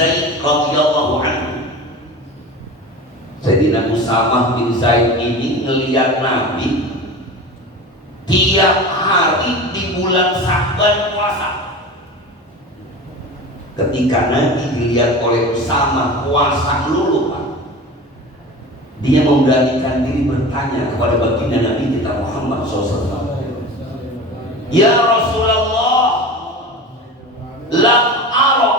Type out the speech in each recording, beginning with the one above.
Zaid radhiyallahu anhu. Sayyidina Usamah bin Zaid ini ngelihat Nabi tiap hari di bulan Sya'ban puasa. Ketika Nabi dilihat oleh Usamah puasa melulu, Pak, dia memberanikan diri bertanya kepada baginda Nabi kita Muhammad SAW. Ya Rasulullah, lam ara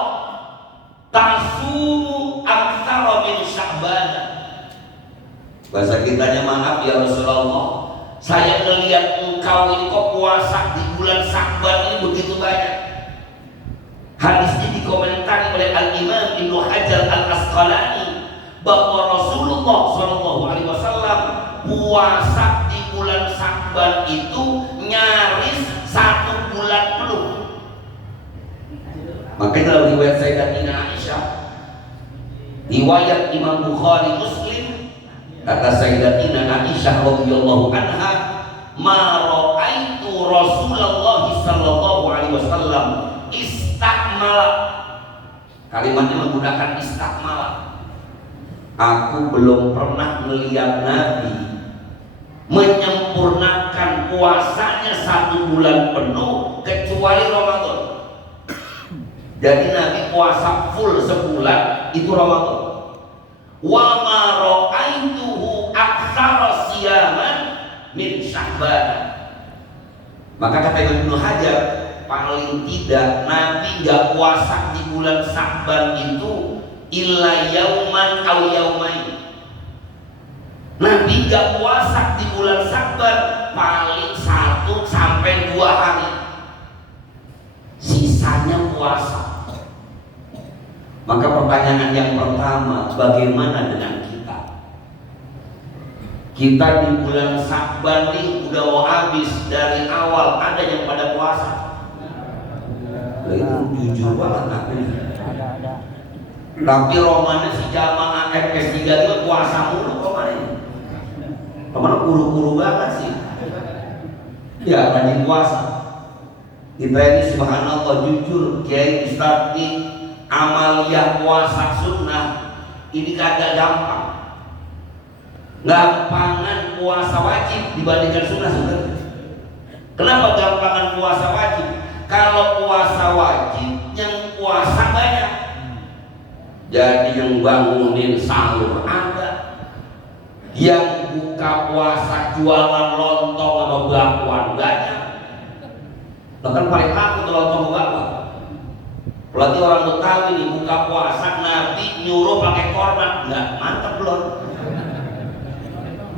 tasumu aktsara min Sya'ban. Bahasa kitanya, maaf ya Rasulullah, saya melihat engkau ini kok puasa di bulan Sya'ban ini begitu banyak. Hadis ini dikomentari oleh Al-Imam Ibnu Hajar Al-Asqalani bahwa Rasulullah SAW puasa di bulan Sya'ban itu nyaris 1 bulan penuh. Makanya dalam riwayat Sayyidatina Aisyah, riwayat Imam Bukhari Muslim, kata Sayyidatina Aisyah radhiyallahu anha, ma ra'aitu Rasulullah sallallahu alaihi wasallam istakmala. Kalimatnya menggunakan istakmala. Aku belum pernah melihat Nabi menyempurnakan puasanya 1 bulan penuh kecuali Ramadan. Jadi Nabi puasa full sebulan itu Ramadan. Wa ma ra'aituhu aktsara siyaman min Sya'ban. Maka kata Ibnu Hajar, paling tidak Nabi gak puasa di bulan Sya'ban itu illa yauman aw yaumain. Nabi gak puasa di bulan Sya'ban paling 1 sampai 2 hari, sisanya puasa. Maka pertanyaan yang pertama, bagaimana dengan kita? Kita di bulan Sya'ban nih udah mau habis dari awal, ada yang pada puasa. Nah, itu jujur banget aku. Tapi romannya si jamaah FS3 itu puasa mulu romannya. Romannya kuru-kuru banget sih. Ya, rajin puasa. Kita ini subhanallah jujur, Kiai Ustadz nih, amaliyah puasa sunnah ini kagak gampang. Gampangan puasa wajib dibandingkan sunnah sebenarnya. Kenapa gampangan puasa wajib? Kalau puasa wajib yang puasa banyak, jadi yang bangunin sahur ada, yang buka puasa jualan lontong sama bakwan banyak. Bahkan paling takut lontong sama bakwan. Berarti orang Betawi nih buka puasa Nabi nyuruh pakai korban, enggak mantep belum?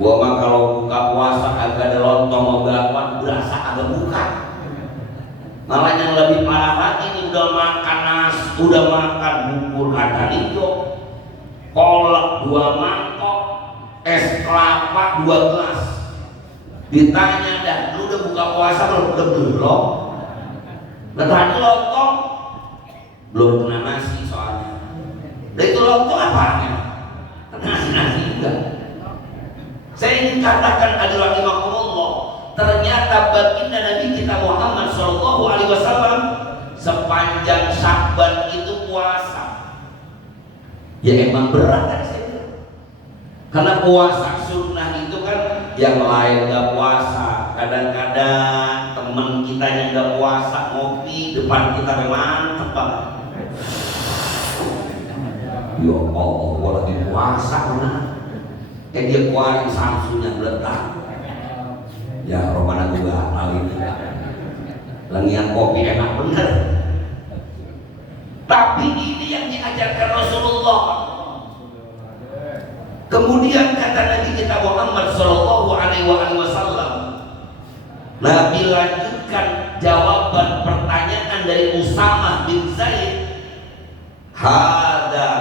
Gua mah kalau buka puasa agak ada lontong mau bakwan berasa agak buka. Malah yang lebih parah lagi nih, udah makan nasi, udah makan bubur kacang hijau, kolak 2 mangkok, es kelapa 2 gelas. Ditanya dah, lu udah buka puasa belum? Udah belum. Nah, tadi lontong belum kena nasi soalnya. Dan itu lontong apaan ya? Nasi juga. Saya ingin katakan adalah imakumullah, ternyata baginda Nabi kita Muhammad SAW sepanjang Sya'ban itu puasa. Ya emang berat kan saya. Karena puasa sunnah itu kan yang lain gak puasa. Kadang-kadang temen kita yang gak puasa ngopi depan kita mantep banget. Ya Allah, gua lagi puasa benar. Dia keluarin Samsunya meletak. Ya Romana gue batal ini. Lengian kopi enak bener. Tapi ini yang diajarkan Rasulullah. Kemudian kata Nabi kita Muhammad Sallallahu Alaihi Wasallam, Nabi lanjutkan jawaban pertanyaan dari Usamah bin Zaid. Hada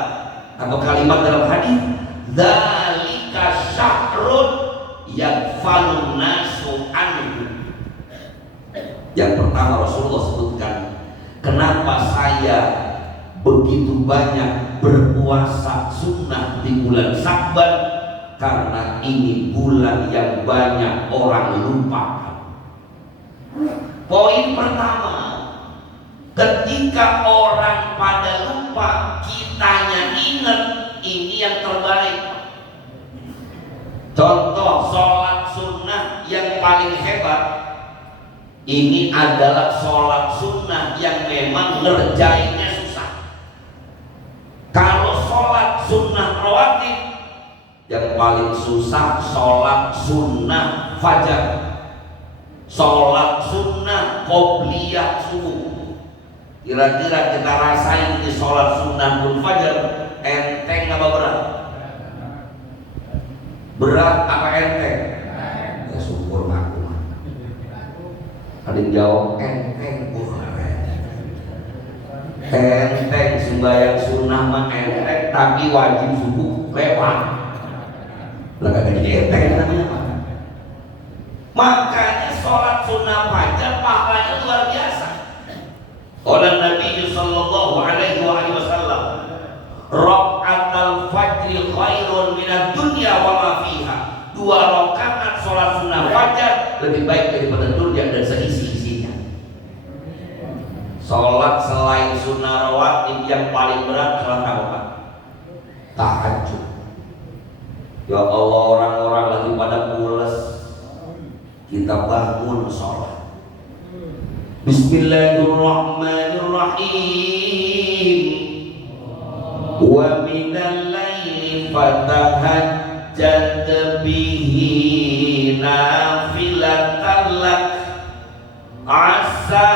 atau kalimat dalam hadis, dzalika syahrun yaghfalun nasu anhu. Yang pertama Rasulullah sebutkan, kenapa saya begitu banyak berpuasa sunnah di bulan Sya'ban, karena ini bulan yang banyak orang lupakan. Poin pertama, ketika orang pada lupa lupa, kitanya ingat, ini yang terbaik. Contoh sholat sunnah yang paling hebat, ini adalah sholat sunnah yang memang ngerjainnya susah. Kalau sholat sunnah rawatib, yang paling susah sholat sunnah fajar, sholat sunnah qobliyah subuh. Kira-kira kita rasain di sholat sunnah fajar, enteng apa berat? Berat apa enteng? Ya syukur aku mah. Ada yang jawab enteng. Enteng sembahyang sunnah mah enteng, tapi wajib subuh lewat. Lah kagak jadi enteng namanya Pak. Makanya sholat sunnah fajar pahalanya luar biasa. Qala Nabi sallallahu alaihi wasallam, raqatul fajri khairun minad dunya wa ma fiha. 2 rakaat sholat sunnah fajar lebih baik daripada dunia dan seisi-isinya. Sholat selain sunnah rawatib yang paling berat sholat apa Pak? Tahajud. Ya Allah, orang-orang lagi pada pules, kita bangun sholat. Bismillahirrahmanirrahim. Wa minal laili fatahajjad bihi nafilatan lak asa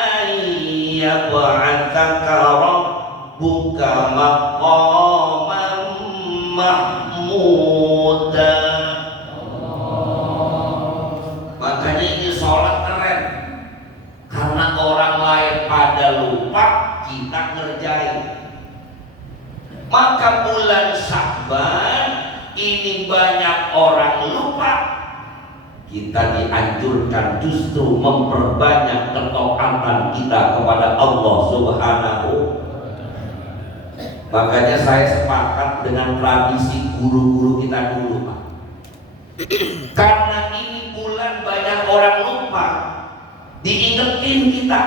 an yab'atsaka rabbuka maqaman mahmuda. Makanya ini sholat keren, karena orang lain pada lupa, kita ngerjain. Maka bulan Sya'ban ini banyak orang lupa, kita dianjurkan justru memperbanyak ketaatan kita kepada Allah Subhanahu. Makanya saya sepakat dengan tradisi guru-guru kita dulu Pak. Karena ini bulan banyak orang lupa, diingetin kita.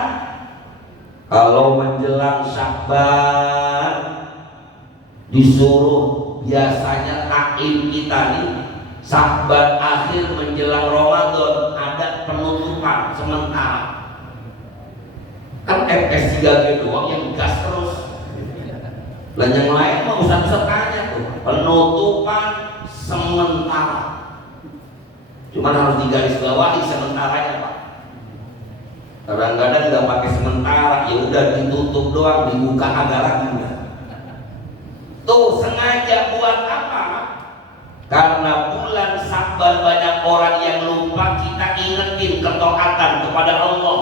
Kalau menjelang Sya'ban disuruh, biasanya taklim kita nih Sya'ban akhir menjelang Ramadan ada penutupan sementara. Kan FS3G doang yang gas terus. Dan yang lain mau usah tanya tuh, penutupan sementara. Cuman harus digaris bawahi sementaranya Pak. Kadang-kadang nggak pakai sementara, ya udah ditutup doang, dibuka agak lagi udah. Tuh sengaja buat apa? Karena bulan Sya'ban banyak orang yang lupa, kita ingetin ketaatan kepada Allah.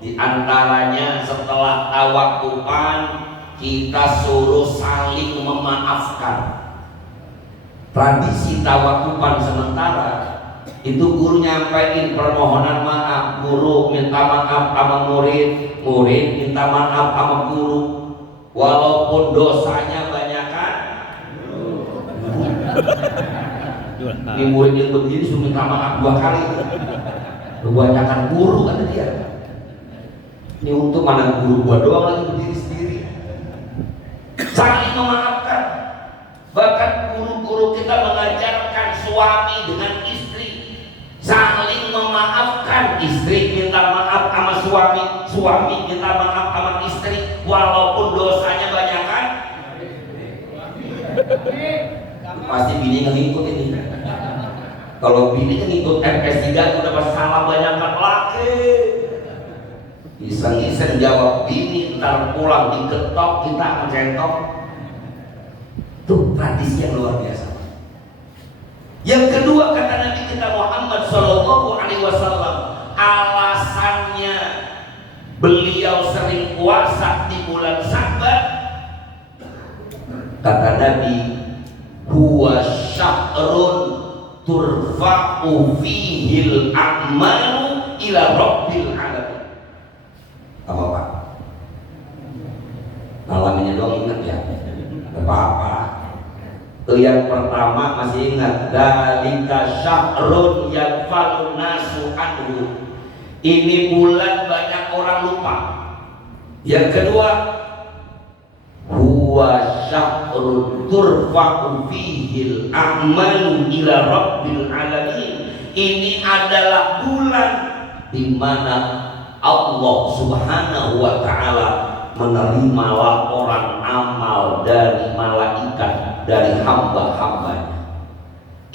Di antaranya setelah tawakupan, kita suruh saling memaafkan. Tradisi tawakupan sementara itu guru nyampein permohonan maaf, guru minta maaf sama murid, murid minta maaf sama guru, walaupun dosanya banyakan. Ini murid yang berdiri suruh minta maaf 2 kali, kebanyakan guru kata dia. Ini untuk mana guru gua doang lagi berdiri sendiri. Saling memaafkan. Bahkan guru-guru kita mengajarkan suami dengan istri saling memaafkan. Istri minta maaf sama suami, suami minta maaf sama istri, walaupun dosanya banyakan. Pasti bini ngikut ini. Kalau bini ngikut FS3 udah pas salah banyakan laki. Iseng-iseng jawab bini, ntar pulang diketok, kita mencetok. Tuh tradisi yang luar biasa. Yang kedua kata Nabi kita Muhammad Sallallahu Alaihi Wasallam, alasannya beliau sering puasa di bulan Sya'ban, kata Nabi, huwa syahrun turfa'u fihil a'malu ila rabbil alamin. Apa Pak? Malamnya doang ingat ya? Apa-apa. Yang pertama masih ingat, dalika syahrun yadfalun nasu anhu. Ini bulan banyak orang lupa. Yang kedua, syahrun turfa'u fihil a'malu ila rabbil alamin. Ini adalah bulan di mana Allah Subhanahu wa taala menerima laporan amal dari malaikat, dari hamba-hambanya.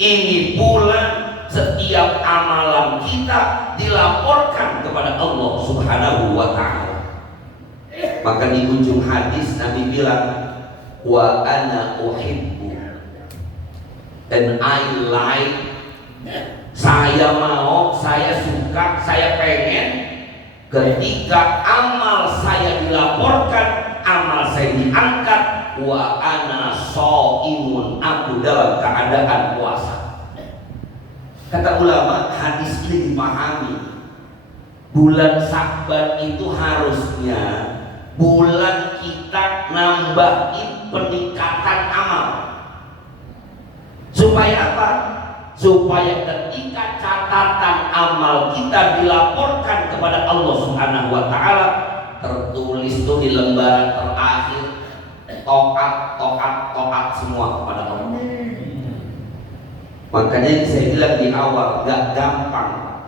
Ini bulan setiap amalan kita dilaporkan kepada Allah Subhanahu wa taala. Maka di ujung hadis Nabi bilang, wa ana uhibbu, and I like, saya mau, saya suka, saya pengen ketika amal saya dilaporkan, amal saya diangkat, wa ana shaimun, aku dalam keadaan puasa. Kata ulama, hadis ini dipahami, bulan Sya'ban itu harusnya bulan kita nambahin peningkatan amal. Supaya apa? Supaya ketika catatan amal kita dilaporkan kepada Allah Subhanahu wa taala, tertulis tuh di lembaran terakhir toat semua kepada Allah. Makanya saya bilang di awal, gak gampang.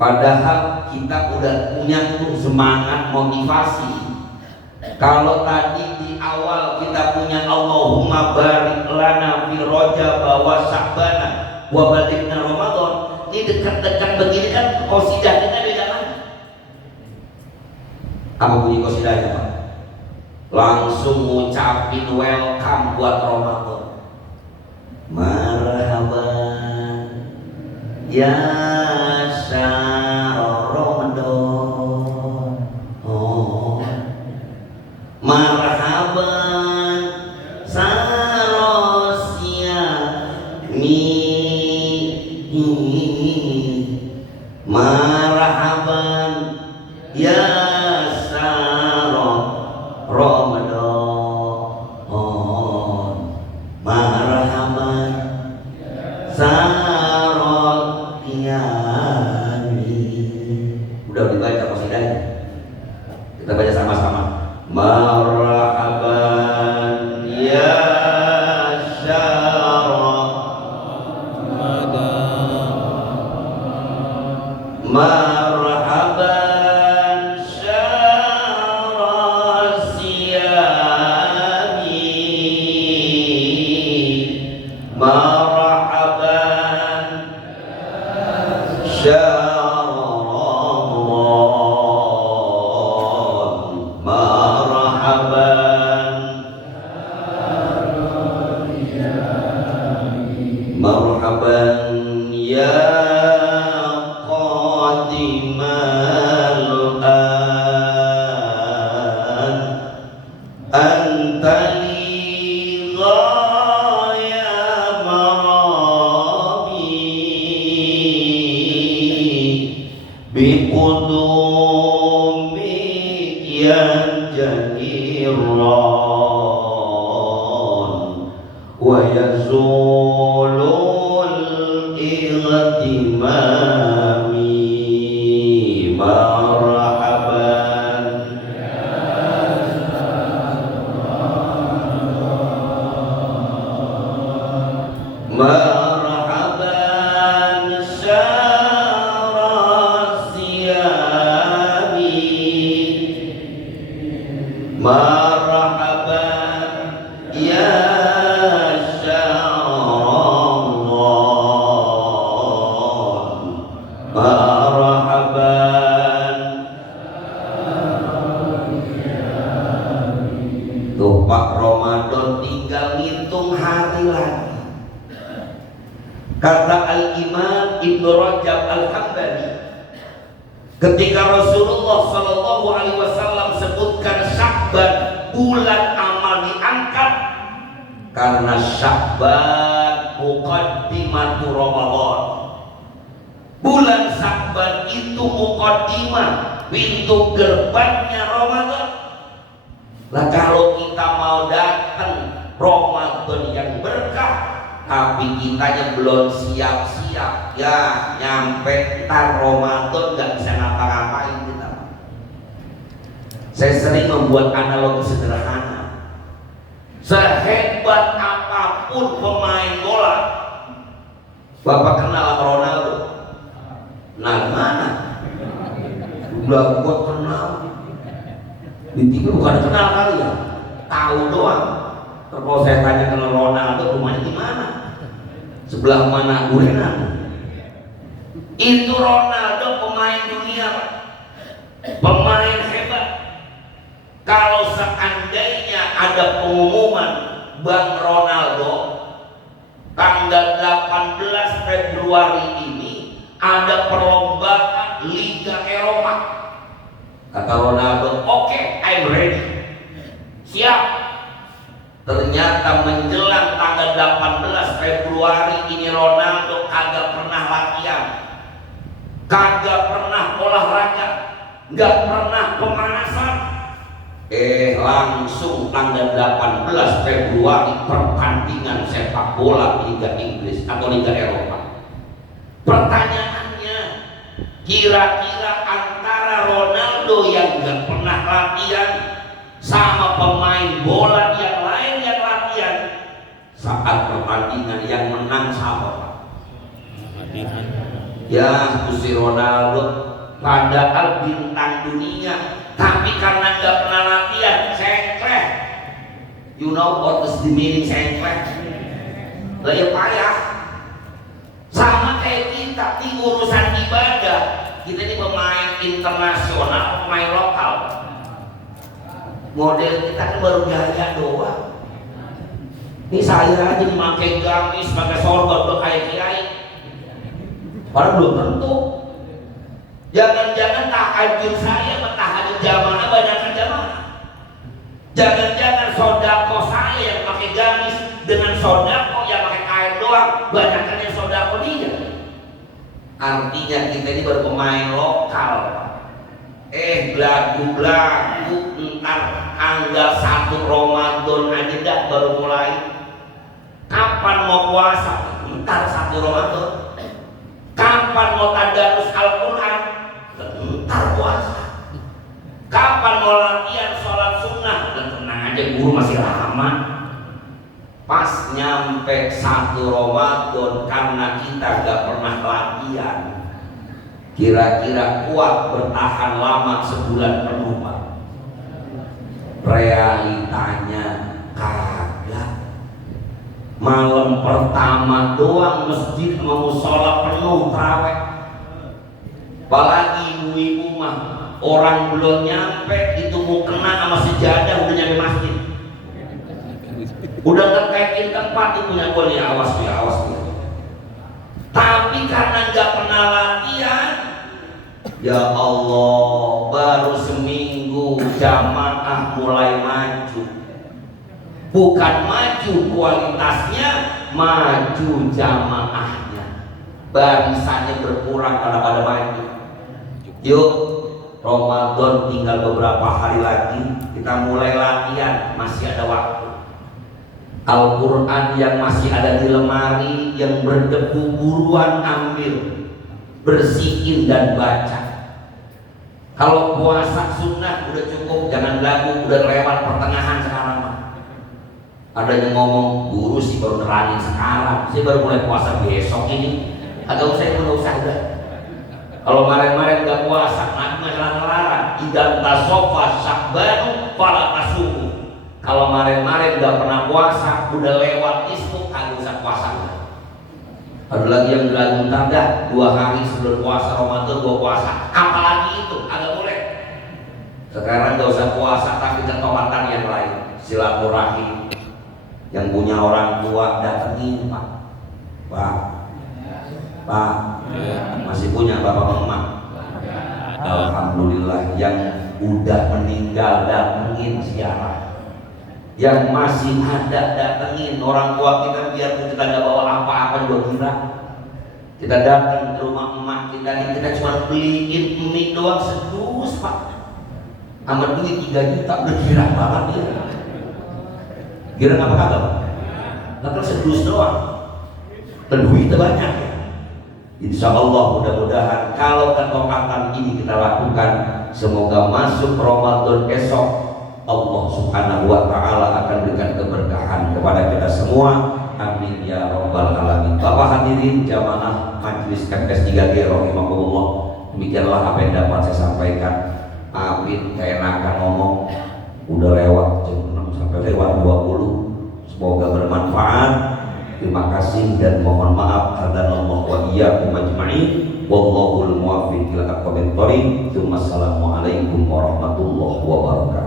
Padahal kita udah punya tuh semangat motivasi. Kalau tadi di awal kita punya Allahumma barik lana fi Rajab wa Sya'ban wa balighna Ramadan, ini dekat-dekat begini kan qasidah kita beda lagi. Apa bunyi qasidahnya, Pak? Langsung ngucapin welcome buat Ramadan. Marhaban ya syahr Ramadan, oh marhaban sarosya mi, marhaban ya syahr Ramadan, marhaban sarot qiyami. Udah dibaca qasidahnya, kita baca sama-sama. Marhaban ya syahr Ramadan, marhaban syahr siyami, marhaban syahr Ramadan, marhaban marhaban ya qadimal an, antali ghaya marami, biqudumi yanjaniran wa yazulul ihtimami, marhaban marhaban syahr siyami, marhaban ya syahr Ramadan, marhaban. Tuh Pak, Ramadan tinggal ngitung hari lagi. Kata Al-Imam Ibnu Rajab Al-Hambali, ketika Rasulullah Shallallahu Alaihi Wasallam sebutkan Sya'ban bulan amal diangkat, karena Sya'ban muqaddimatu Ramadan. Bulan Sya'ban itu muqaddimah, pintu gerbangnya Ramadan. Nah kalau kita mau datang Ramadan yang berkah, tapi kitanya belum siap-siap, ya nyampe ntar Ramadan nggak bisa ngapa-ngapain kita. Saya sering membuat analogi sederhana. Sehebat apapun pemain bola, Bapak kenal Ronaldo? Nah mana? Udah gua kenal. Di TV bukan kenal kali ya, tahu doang. Kalau saya tanya kenal Ronaldo, rumahnya di mana? Sebelah mana Urenan? Itu Ronaldo pemain dunia, pemain hebat. Kalau seandainya ada pengumuman Bang Ronaldo tanggal 18 Februari ini ada perlombaan Liga Eropa, kata Ronaldo, oke, I'm ready, siap. Ternyata menjelang tanggal 18 Februari ini Ronaldo kagak pernah latihan, kagak pernah olahraga, nggak pernah pemanasan. Langsung tanggal 18 Februari pertandingan sepak bola Liga Inggris atau Liga Eropa. Pertanyaannya, kira-kira antara Ronaldo yang nggak pernah latihan sama pemain bola yang lain yang latihan, saat pertandingan yang menang siapa? Ya, si Ronaldo, padahal bintang dunia, tapi karena nggak pernah latihan, sengklek. You know what is the meaning sengklek? Lah ya payah. Sama kayak kita di urusan ibadah, kita ini pemain internasional, pemain lokal. Model kita kan baru gaya doang. Ini saya aja dimakai gamis, pakai sorban, udah kayak kiai. Padahal belum tentu. Jangan-jangan tahajud saya tahajud jamaah banyak jamaah. Jangan-jangan sodako saya yang pakai gamis dengan sodako yang pakai kain doang banyak yang sodako dia. Artinya kita ini baru pemain lokal. Belagu-belagu ntar tanggal 1 Ramadan aja dah baru mulai. Kapan mau puasa? Ntar 1 Ramadan. Kapan mau tadarus Al-Quran? Ntar puasa. Kapan mau latihan sholat sunnah? Dan tenang aja, guru masih lama. Pas nyampe 1 Ramadan, karena kita gak pernah latihan, kira-kira kuat bertahan lama sebulan penuh, Pak? Realitanya kagak. Malam pertama doang masjid mau sholat penuh tarawih. Apalagi ibu-ibu mah orang belum nyampe itu mau kena sama sejadah udah nyampe masjid, udah ngekaitin tempat itu punya gua nih, awas nih. Tapi karena nggak pernah latihan, ya Allah, baru seminggu jamaah mulai maju. Bukan maju kualitasnya, maju jamaahnya. Barisannya berkurang karena pada maju. Yuk, Ramadan tinggal beberapa hari lagi, kita mulai latihan, masih ada waktu. Al-Quran yang masih ada di lemari, yang berdebu buruan ambil, bersihin dan baca. Kalau puasa sunnah udah cukup, jangan lagu, udah lewat pertengahan sekarang. Ada yang ngomong, guru sih baru nerangin sekarang, saya baru mulai puasa besok ini. Agak usah udah. Kalau kemarin-kemarin gak puasa, Nabi melarang idan tasofa syakbanu fala tasuhu. Kalau kemarin-kemarin gak pernah puasa, udah lewat ismu, kagak usah puasa. Ada lagi yang bilang tanda 2 hari sebelum puasa Ramadan gua puasa, apalagi itu agak boleh. Sekarang gak usah puasa, tapi ketobatan yang lain, silaturahim. Yang punya orang tua datengin, Pak, masih punya bapak emak? Alhamdulillah. Yang udah meninggal datengin ziarah, yang masih ada datengin orang tua kita, biar kita nggak bawa apa-apa juga kira. Kita datang ke rumah emak kita cuma beliin mie doang sedus, Pak, sama duit 3 juta udah kira banget dia. Kira apa kagak, Pak? Nggak sedus doang, dan duitnya banyak ya. Insya Allah mudah-mudahan kalau ketepatan ini kita lakukan, semoga masuk Ramadan esok Allah Subhanahu wa Ta'ala akan berikan keberkahan. kepada kita semua. Amin ya rabbal alamin. Bapak hadirin jamaah majelis KPS 3G rahimahullah, demikianlah apa yang dapat saya sampaikan. Amin, keenakan ngomong udah lewat jam 6 sampai lewat 20. Semoga bermanfaat. Terima kasih dan mohon maaf. Hadanallahu wa iyyakum ajma'in. Wallahul muwaffiq ila aqwamit thoriq. Assalamualaikum warahmatullahi wabarakatuh.